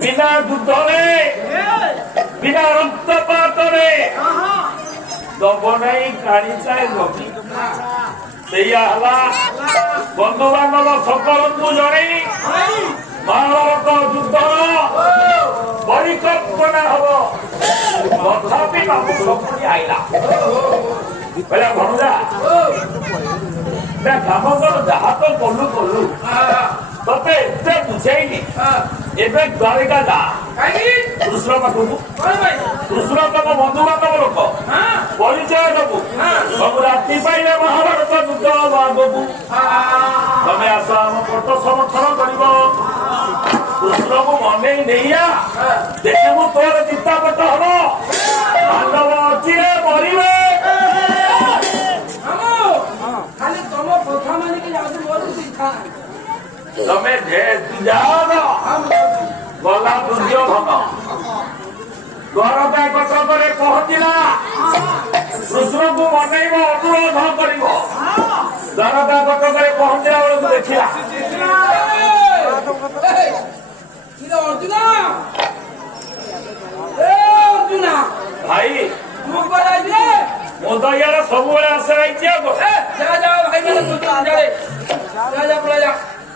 बिना युद्ध बिना रक्तपात दब नहीं गाड़ी चाहे गति बंधु बांधव सकल को जन महाभारत युद्धर परिकल्पना हम तथापि बाबू सपनी आईला बोला भणुजा काम कर जहा तो कलु कलु तते एते बुझेनी एबे द्वारिका जा कृष्ण पाखु कृष्ण तम बंधु बांधव लोक परिचय दबु सब राति पाइले महाभारत युद्ध आगबू तमे आस आम पट समर्थन कर कृष्ण को मन नहीं देखू तोर चित्तापट हम पांडव अच्छी मरवे खाली तुम कथा मानिक जाऊ मोर इच्छा तमे जाओ गला दुर्योधन द्वारका कटक पहुंचला कृष्ण को मनईब अनुरोध कर द्वारका कटक पहुंचला बेलू देखला अर्जुन भाई मो तो इे सब आशा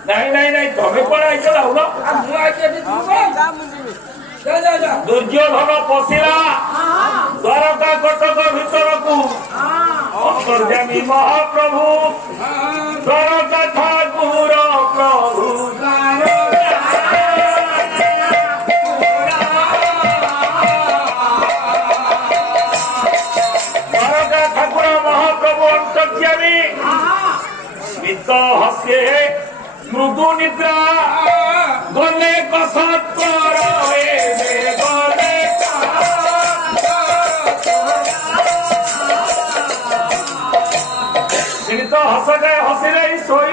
नहीं नहीं नहीं तुम्हें कौन आई दुर्योधन पशिला द्वारका कटक भीतर को अंतर्यामी महाप्रभु द्वारका ठाकुर प्रभु द्वारका ठाकुर महाप्रभु अंतर्यामी स्मित हस्ये मृदु निद्रा गले कसत्तर गले तो हस गए हसी रही सोई